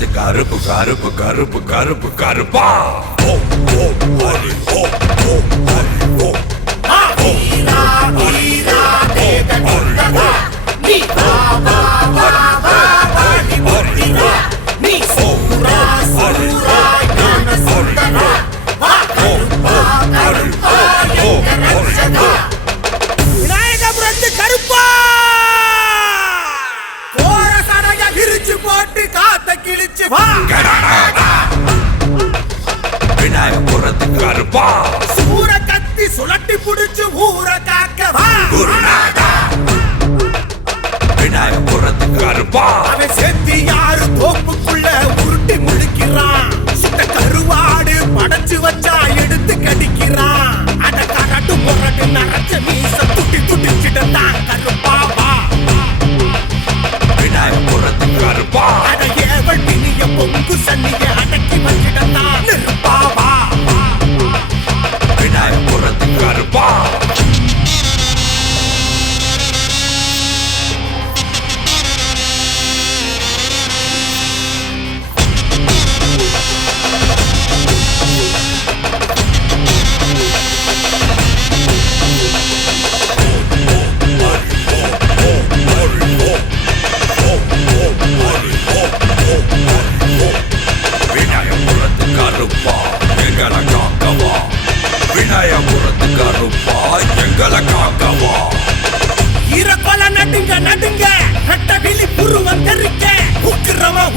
கருத்து கருப்பு கருப்பு கருப்பு கருப்பு கருப்பா! ஓ ஓ ஓ ஓ ஓ ஓ ஓ ஓ ஓ விநாயகபுரத்துக்கு அருப்பா சூர கத்தி சுழட்டி புடிச்சு ஊர காக்கவா குருநாதா. விநாயகபுரத்துக்கு அருப்பா. அவன் சேர்த்தி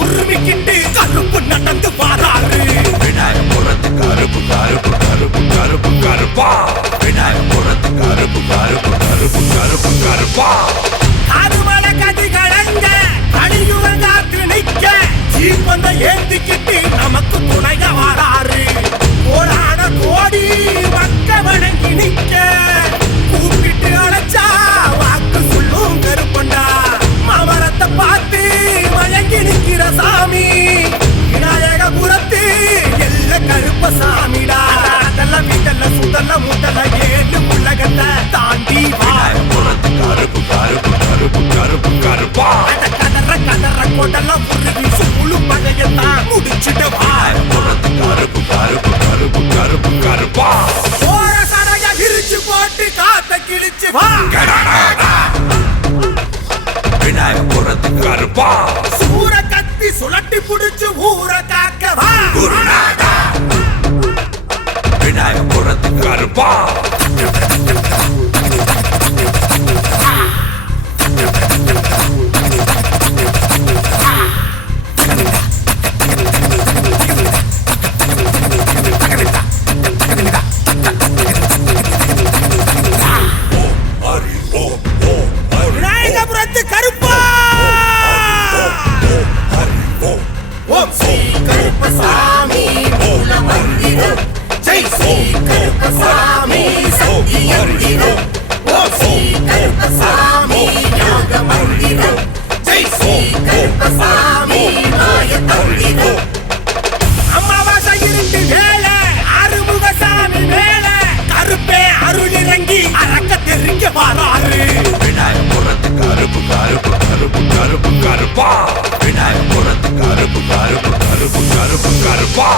உருமிக்கிட்டு கருப்பு நடந்து வாராரு. விநாயகபுரத்து கருப்பு கருப்பு கருப்பு கருப்பு கருப்பா. விநாயகபுரத்து கருப்பு கருப்பு கருப்பு கருப்பு கருப்பா. கருமல கதி கலங்க கழியுவதாக்கு நிக்க. ஜீவந்த ஏந்திக்கிட்டு நமக்கு துணைய வாரா. குடிச்சு ஊற காக்கவா? விநாயகபுரத்து கருப்பு கருப்பு கருப்பு கருப்பு கருப்பா.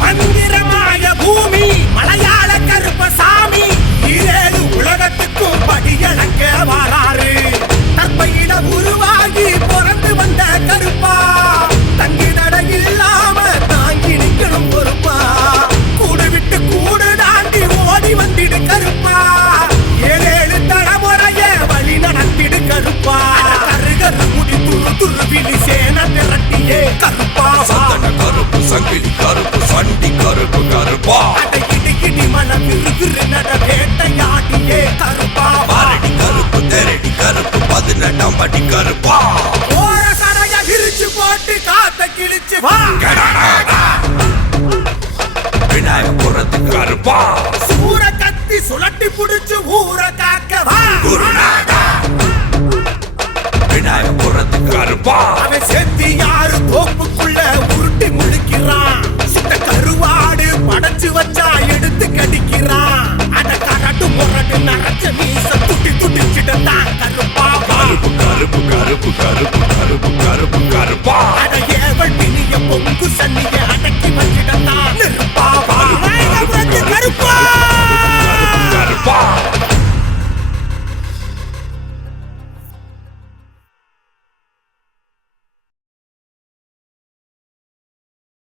மந்திரமா? கட்டி கருப்பா ஓர கடைய கிழிச்சு போட்டு காத்த கிழிச்சு வா. விநாயகபுரத்து கருப்பா சூற கத்தி சுழட்டி புடிச்சு ஊரக்கா கருப்பு கருப்பு கருப்பு கருப்பு கருப்பா. அட ஏவல் பிணிய பொங்கு சன்னிய